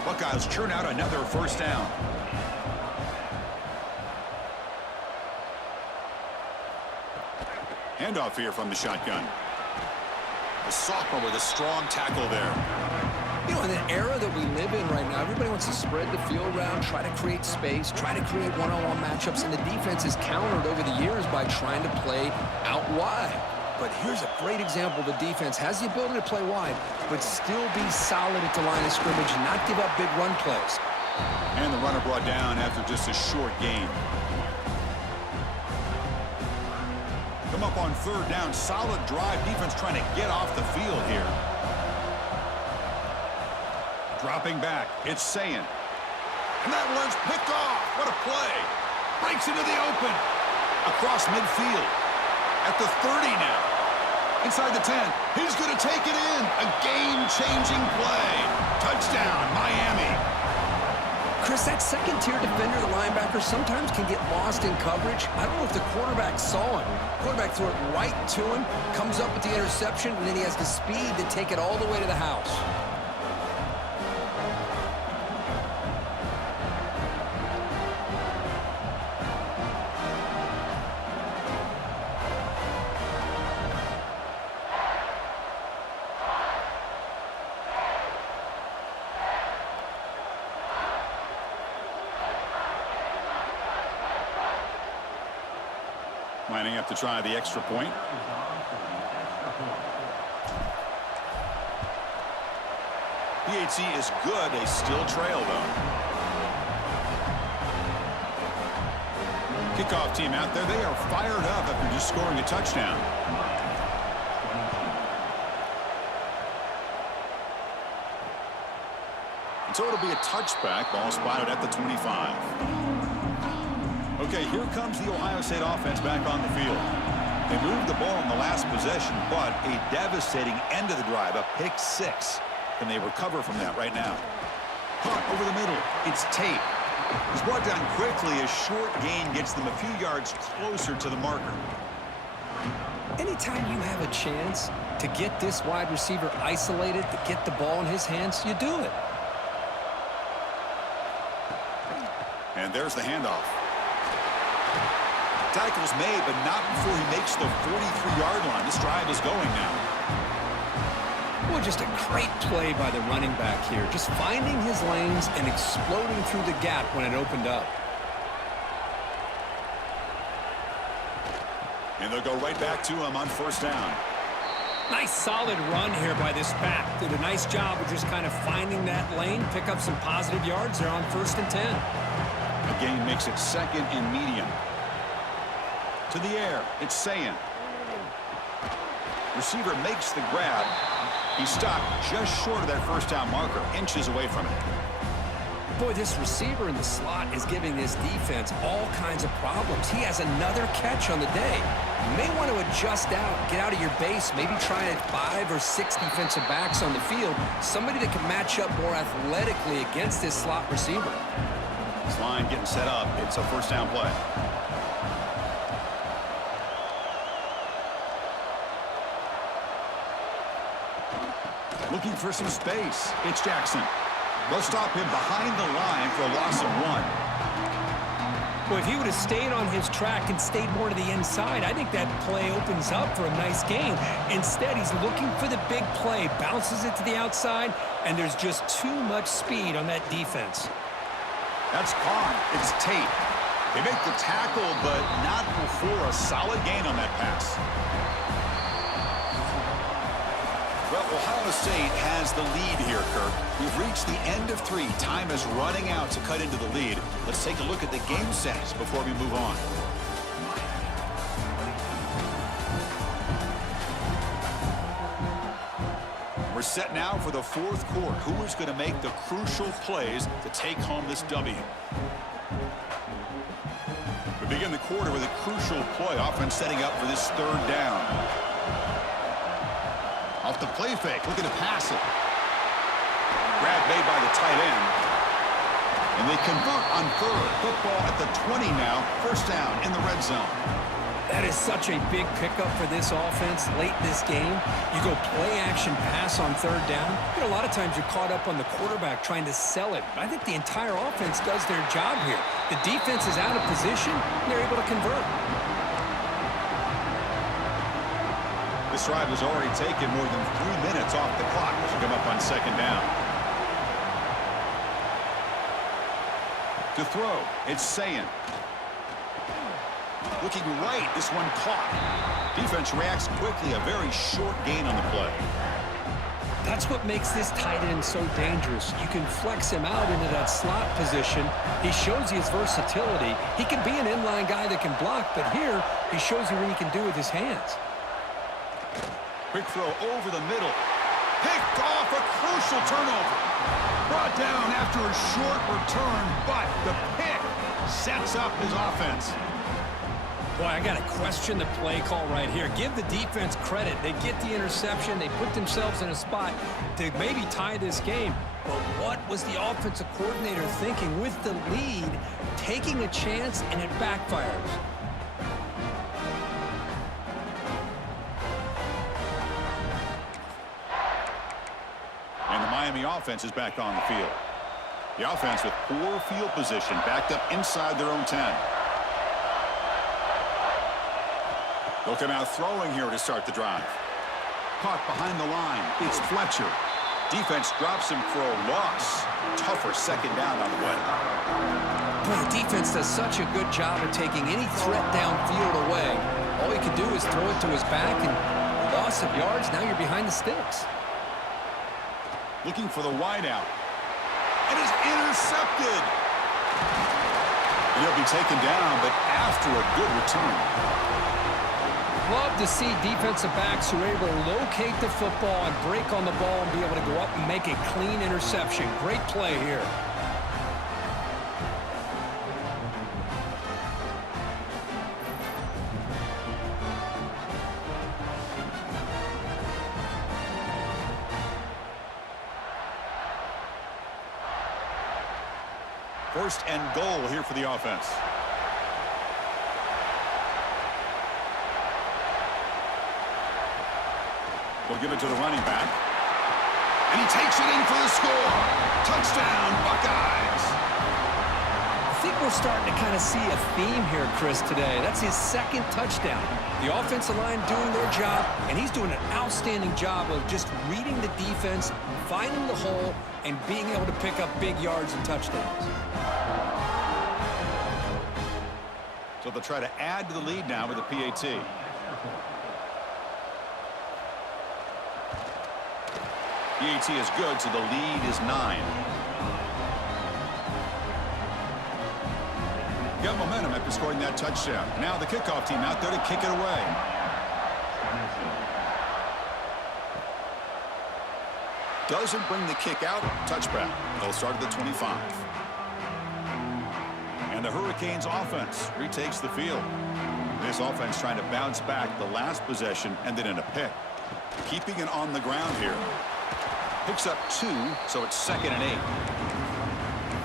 Buckeyes churn out another 1st down. Handoff here from the shotgun. The sophomore with a strong tackle there. You know, in the era that we live in right now, everybody wants to spread the field around, try to create space, try to create one-on-one matchups, and the defense is countered over the years by trying to play out wide. But here's a great example. The defense has the ability to play wide, but still be solid at the line of scrimmage and not give up big run plays. And the runner brought down after just a short gain. Come up on 3rd down. Solid drive. Defense trying to get off the field here. Dropping back. It's Sayin. And that one's picked off. What a play. Breaks into the open. Across midfield. At the 30 now. Inside the 10. He's going to take it in. A game-changing play. Touchdown, Miami. Chris, that second-tier defender, the linebacker, sometimes can get lost in coverage. I don't know if the quarterback saw him. Quarterback threw it right to him, comes up with the interception, and then he has the speed to take it all the way to the house. Lining up to try the extra point. PHC is good. They still trail, though. Kickoff team out there. They are fired up after just scoring a touchdown. it'll be a touchback. Ball spotted at the 25. Okay, here comes the Ohio State offense back on the field. They moved the ball in the last possession, but a devastating end of the drive, a pick six. Can they recover from that right now? Caught over the middle. It's Tate. He's brought down quickly. A short gain gets them a few yards closer to the marker. Anytime you have a chance to get this wide receiver isolated, to get the ball in his hands, you do it. And there's the handoff. Tackle's made, but not before he makes the 43-yard line. This drive is going now. Well, just a great play by the running back here. Just finding his lanes and exploding through the gap when it opened up. And they'll go right back to him on first down. Nice solid run here by this back. Did a nice job of just kind of finding that lane, pick up some positive yards there on 1st and 10. The gain makes it 2nd and medium. To the air, it's Sayin. Receiver makes the grab. He stopped just short of that first down marker, inches away from it. Boy, this receiver in the slot is giving this defense all kinds of problems. He has another catch on the day. You may want to adjust out, get out of your base, maybe try 5 or 6 defensive backs on the field, somebody that can match up more athletically against this slot receiver. This line getting set up. It's a first down play. Looking for some space. It's Jackson. They'll stop him behind the line for a loss of 1. Well, if he would have stayed on his track and stayed more to the inside, I think that play opens up for a nice gain. Instead, he's looking for the big play, bounces it to the outside, and there's just too much speed on that defense. That's caught. It's Tate. They make the tackle, but not before a solid gain on that pass. Well, Ohio State has the lead here, Kirk. We've reached the end of 3. Time is running out to cut into the lead. Let's take a look at the game sets before we move on. We're set now for the 4th quarter. Who is going to make the crucial plays to take home this W? We begin the quarter with a crucial play. Offense setting up for this 3rd down. Off the play fake, looking to pass it. Grab made by the tight end. And they convert on 3rd. Football at the 20 now. First down in the red zone. That is such a big pickup for this offense late in this game. You go play-action pass on 3rd down. You know, a lot of times you're caught up on the quarterback trying to sell it. But I think the entire offense does their job here. The defense is out of position, and they're able to convert. This drive has already taken more than 3 minutes off the clock as we come up on 2nd down. To throw, it's Sayin. Looking right, this one caught. Defense reacts quickly, a very short gain on the play. That's what makes this tight end so dangerous. You can flex him out into that slot position. He shows you his versatility. He can be an inline guy that can block, but here he shows you what he can do with his hands. Quick throw over the middle. Picked off, a crucial turnover. Brought down after a short return, but the pick sets up his offense. Boy, I got to question the play call right here. Give the defense credit. They get the interception. They put themselves in a spot to maybe tie this game. But what was the offensive coordinator thinking with the lead, taking a chance, and it backfires? And the Miami offense is back on the field. The offense with poor field position, backed up inside their own 10. They'll come out throwing here to start the drive. Caught behind the line. It's Fletcher. Defense drops him for a loss. Tougher 2nd down on the way. Boy, the defense does such a good job of taking any threat downfield away. All he can do is throw it to his back, and loss of yards, now you're behind the sticks. Looking for the wideout. It is intercepted. And he'll be taken down, but after a good return. Love to see defensive backs who are able to locate the football and break on the ball and be able to go up and make a clean interception. Great play here. First and goal here for the offense. We'll give it to the running back. And he takes it in for the score. Touchdown, Buckeyes. I think we're starting to kind of see a theme here, Chris, today. That's his second touchdown. The offensive line doing their job, and he's doing an outstanding job of just reading the defense, finding the hole, and being able to pick up big yards and touchdowns. So they'll try to add to the lead now with a PAT. PAT is good, so the lead is 9. Got momentum after scoring that touchdown. Now the kickoff team out there to kick it away. Doesn't bring the kick out. Touchback. They'll start at the 25. And the Hurricanes offense retakes the field. This offense trying to bounce back the last possession and then in a pick. Keeping it on the ground here. Picks up 2, so it's 2nd and 8.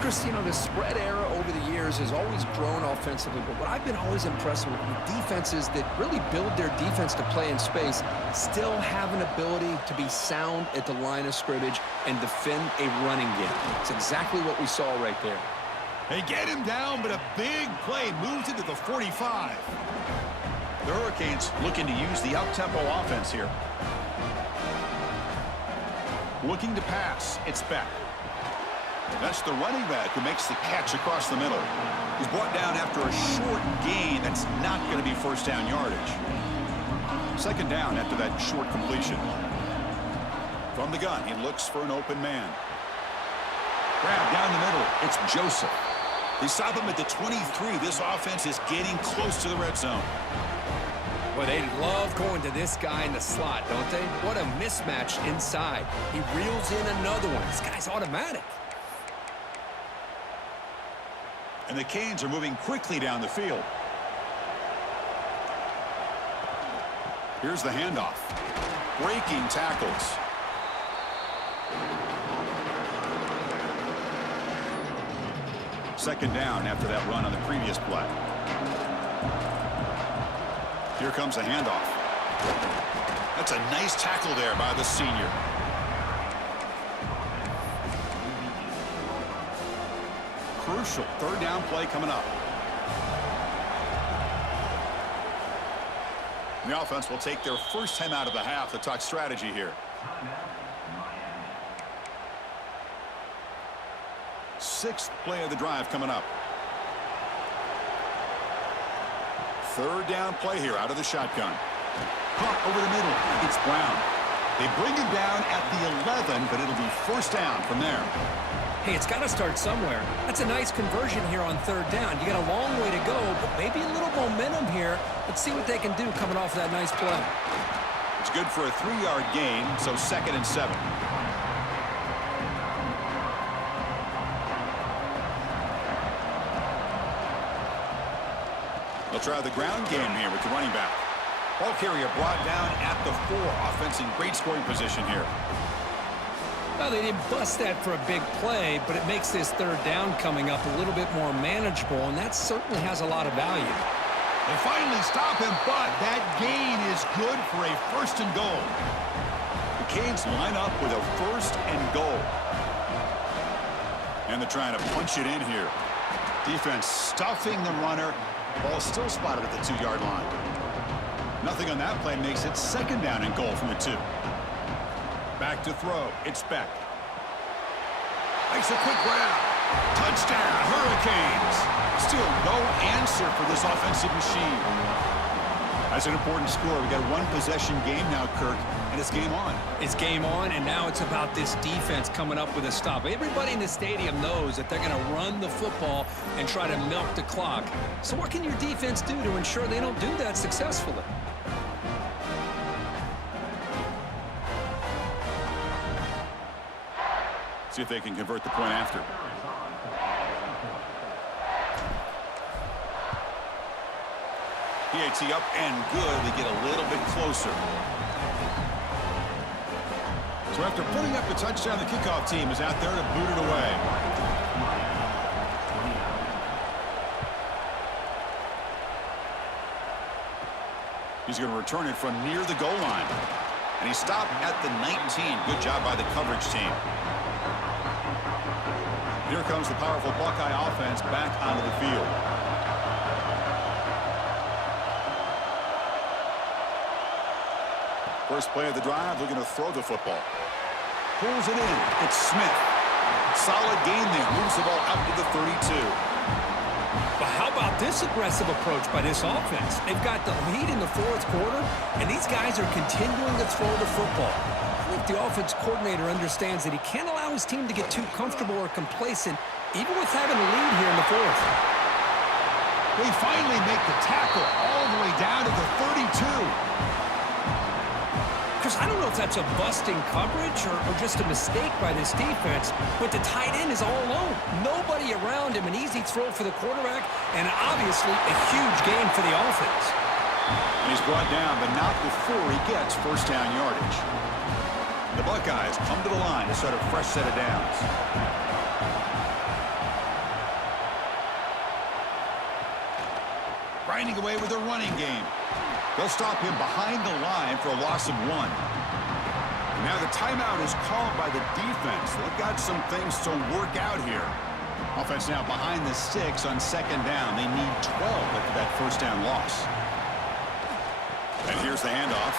Chris, you know, the spread era over the years has always grown offensively, but what I've been always impressed with defenses that really build their defense to play in space still have an ability to be sound at the line of scrimmage and defend a running game. It's exactly what we saw right there. They get him down, but a big play moves into the 45. The Hurricanes looking to use the up-tempo offense here. Looking to pass. It's Beck. That's the running back who makes the catch across the middle. He's brought down after a short gain that's not going to be first down yardage. 2nd down after that short completion. From the gun, he looks for an open man. Grab down the middle. It's Joseph. They stop him at the 23. This offense is getting close to the red zone. Well, they love going to this guy in the slot, don't they? What a mismatch inside. He reels in another one. This guy's automatic. And the Canes are moving quickly down the field. Here's the handoff. Breaking tackles. Second down after that run on the previous play. Here comes a handoff. That's a nice tackle there by the senior. Crucial 3rd down play coming up. The offense will take their first time out of the half to talk strategy here. 6th play of the drive coming up. 3rd down play here out of the shotgun. Caught over the middle. It's Brown. They bring him down at the 11, but it'll be first down from there. Hey, it's got to start somewhere. That's a nice conversion here on 3rd down. You got a long way to go, but maybe a little momentum here. Let's see what they can do coming off that nice play. It's good for a 3-yard gain, so 2nd and 7. They'll try the ground game here with the running back. Ball carrier brought down at the 4. Offense in great scoring position here. Well, they didn't bust that for a big play, but it makes this 3rd down coming up a little bit more manageable, and that certainly has a lot of value. They finally stop him, but that gain is good for a 1st and goal. The Canes line up with a 1st and goal. And they're trying to punch it in here. Defense stuffing the runner. Ball still spotted at the 2-yard line. Nothing on that play makes it 2nd down and goal from the 2. Back to throw. It's Beck. Makes a quick grab. Touchdown, Hurricanes. Still no answer for this offensive machine. That's an important score. We got a 1-possession game now, Kirk, and it's game on. It's game on, and now it's about this defense coming up with a stop. Everybody in the stadium knows that they're going to run the football and try to milk the clock. So what can your defense do to ensure they don't do that successfully? See if they can convert the point after. PAT up and good. They get a little bit closer. So after putting up the touchdown, the kickoff team is out there to boot it away. He's going to return it from near the goal line. And he stopped at the 19. Good job by the coverage team. Here comes the powerful Buckeye offense back onto the field. First play of the drive, looking to throw the football. Pulls it in. It's Smith. Solid gain there. Moves the ball out to the 32. But how about this aggressive approach by this offense? They've got the lead in the fourth quarter, and these guys are continuing to throw the football. I think the offense coordinator understands that he can't allow his team to get too comfortable or complacent, even with having a lead here in the fourth. They finally make the tackle all the way down to the 32. I don't know if that's a busting coverage or just a mistake by this defense, but the tight end is all alone. Nobody around him, an easy throw for the quarterback, and obviously a huge gain for the offense. And he's brought down, but not before he gets first down yardage. The Buckeyes come to the line to start a fresh set of downs. Grinding away with their running game. They'll stop him behind the line for a loss of 1. And now the timeout is called by the defense. They've got some things to work out here. Offense now behind the 6 on second down. They need 12 after that first down loss. And here's the handoff.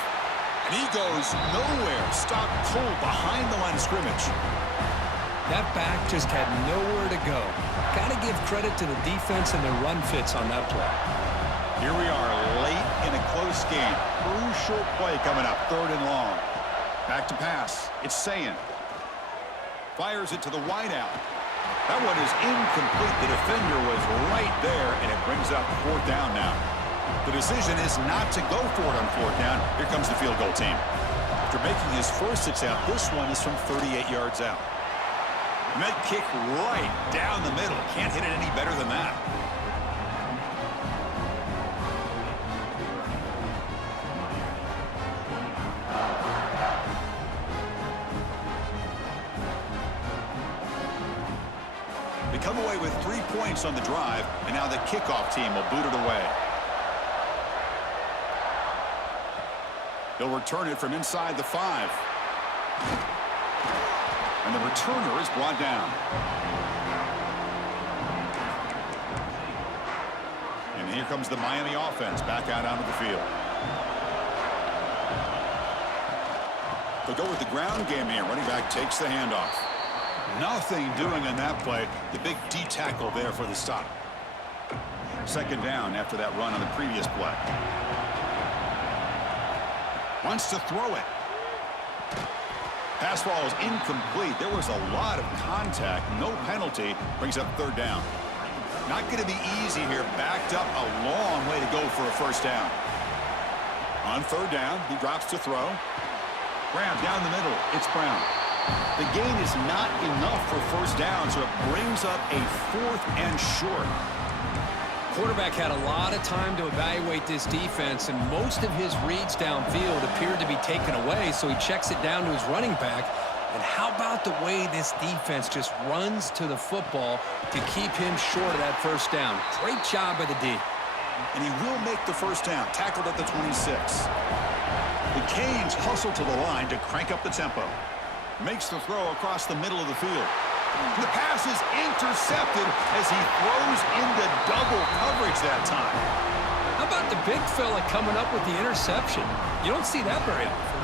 And he goes nowhere. Stopped cold behind the line of scrimmage. That back just had nowhere to go. Got to give credit to the defense and their run fits on that play. Here we are late in a close game. Crucial play coming up, 3rd and long. Back to pass. It's Sayin. Fires it to the wideout. That one is incomplete. The defender was right there, and it brings up 4th down now. The decision is not to go for it on 4th down. Here comes the field goal team. After making his first attempt, this one is from 38 yards out. And that kick right down the middle. Can't hit it any better than that. Come away with 3 points on the drive, and now the kickoff team will boot it away. They'll return it from inside the 5. And the returner is brought down. And here comes the Miami offense back out onto the field. They'll go with the ground game here. Running back takes the handoff. Nothing doing on that play. The big D tackle there for the stop. Second down after that run on the previous play. Wants to throw it. Pass ball is incomplete. There was a lot of contact. No penalty. Brings up 3rd down. Not going to be easy here. Backed up a long way to go for a first down. On 3rd down, he drops to throw. Graham down the middle. It's Brown. The gain is not enough for first down, so it brings up a 4th and short. Quarterback had a lot of time to evaluate this defense, and most of his reads downfield appeared to be taken away, so he checks it down to his running back. And how about the way this defense just runs to the football to keep him short of that first down? Great job by the D. And he will make the first down, tackled at the 26. The Canes hustle to the line to crank up the tempo. Makes the throw across the middle of the field. The pass is intercepted as he throws into double coverage that time. How about the big fella coming up with the interception? You don't see that very often.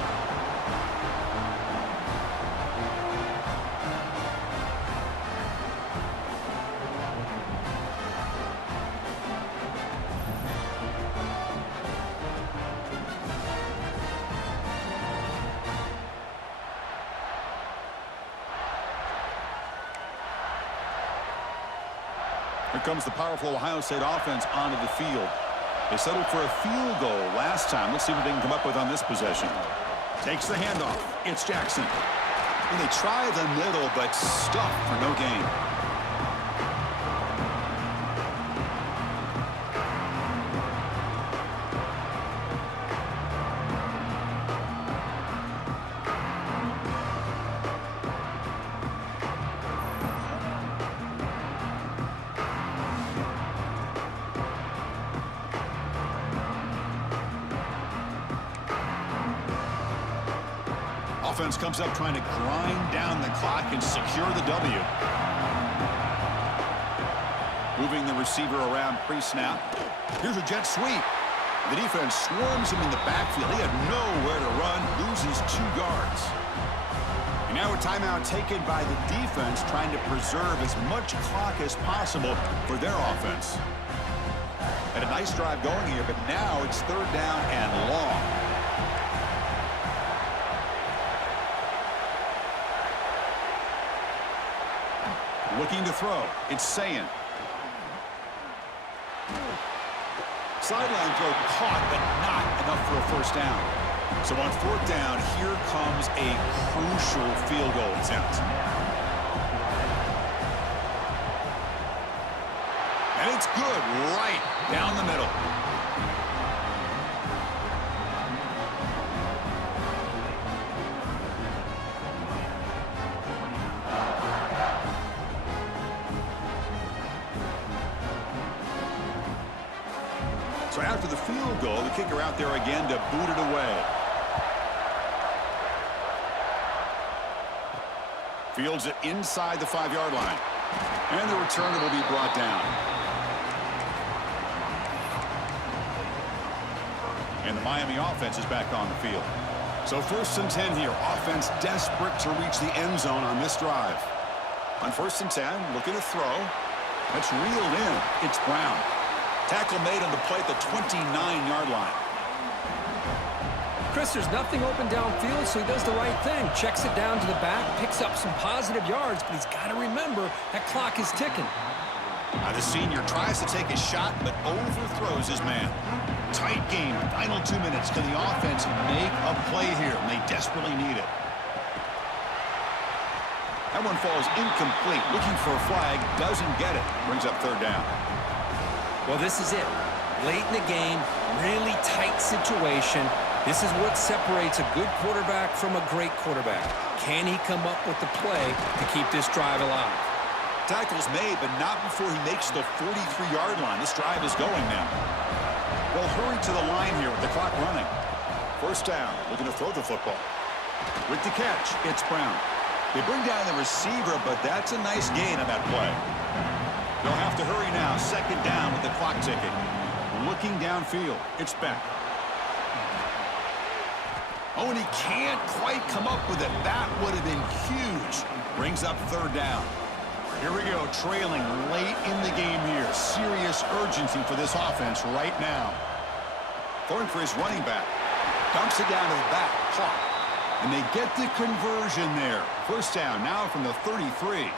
Here comes the powerful Ohio State offense onto the field. They settled for a field goal last time. Let's see what they can come up with on this possession. Takes the handoff. It's Jackson. And they try the middle, but stuffed for no gain. Offense comes up trying to grind down the clock and secure the W. Moving the receiver around pre-snap. Here's a jet sweep. The defense swarms him in the backfield. He had nowhere to run, loses 2 yards. And now a timeout taken by the defense trying to preserve as much clock as possible for their offense. Had a nice drive going here, but now it's 3rd down and long. Looking to throw. It's Sayin. Sideline throw caught, but not enough for a 1st down. So on 4th down, here comes a crucial field goal attempt. And it's good right down the middle. So after the field goal, the kicker out there again to boot it away. Fields it inside the 5-yard line. And the returner will be brought down. And the Miami offense is back on the field. So 1st and 10 here. Offense desperate to reach the end zone on this drive. On 1st and 10, looking to throw. That's reeled in. It's Brown. Tackle made on the play at the 29-yard line. Chris, there's nothing open downfield, so he does the right thing. Checks it down to the back, picks up some positive yards, but he's got to remember that clock is ticking. Now the senior tries to take a shot, but overthrows his man. Tight game, final 2 minutes. Can the offense make a play here? And they desperately need it. That one falls incomplete. Looking for a flag, doesn't get it. Brings up 3rd down. Well, this is it. Late in the game, really tight situation. This is what separates a good quarterback from a great quarterback. Can he come up with the play to keep this drive alive? Tackle's made, but not before he makes the 43-yard line. This drive is going now. They'll hurry to the line here with the clock running. 1st down, looking to throw the football. With the catch, it's Brown. They bring down the receiver, but that's a nice gain on that play. They'll have to hurry now. 2nd down with the clock ticking. Looking downfield. It's Beck. Oh, and he can't quite come up with it. That would have been huge. Brings up 3rd down. Here we go. Trailing late in the game here. Serious urgency for this offense right now. Throwing for his running back. Dumps it down to the back. Caught. And they get the conversion there. 1st down now from the 33.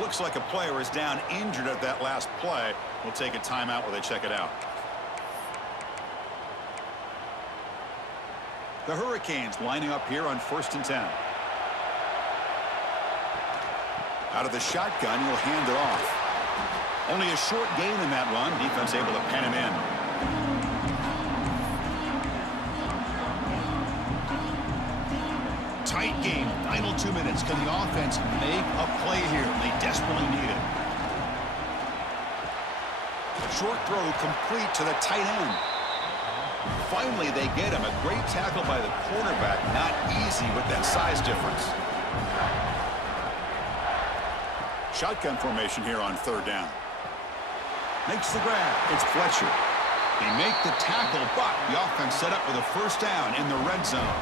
Looks like a player is down injured at that last play. We'll take a timeout while they check it out. The Hurricanes lining up here on 1st and 10. Out of the shotgun, he'll hand it off. Only a short gain in that run. Defense able to pen him in. Tight game. Final 2 minutes. Can the offense make a play here? They desperately need it. Short throw complete to the tight end. Finally, they get him. A great tackle by the quarterback. Not easy with that size difference. Shotgun formation here on 3rd down. Makes the grab. It's Fletcher. They make the tackle, but the offense set up with a 1st down in the red zone.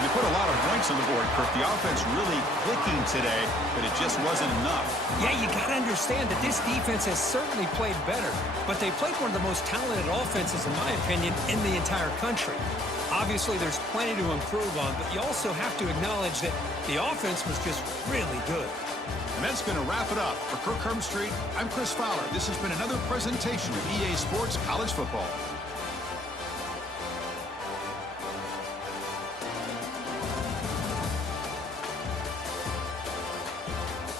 They put a lot of points on the board, Kirk. The offense really clicking today, but it just wasn't enough. Yeah, you got to understand that this defense has certainly played better, but they played one of the most talented offenses, in my opinion, in the entire country. Obviously, there's plenty to improve on, but you also have to acknowledge that the offense was just really good. And that's going to wrap it up. For Kirk Herbstreit, I'm Chris Fowler. This has been another presentation of EA Sports College Football.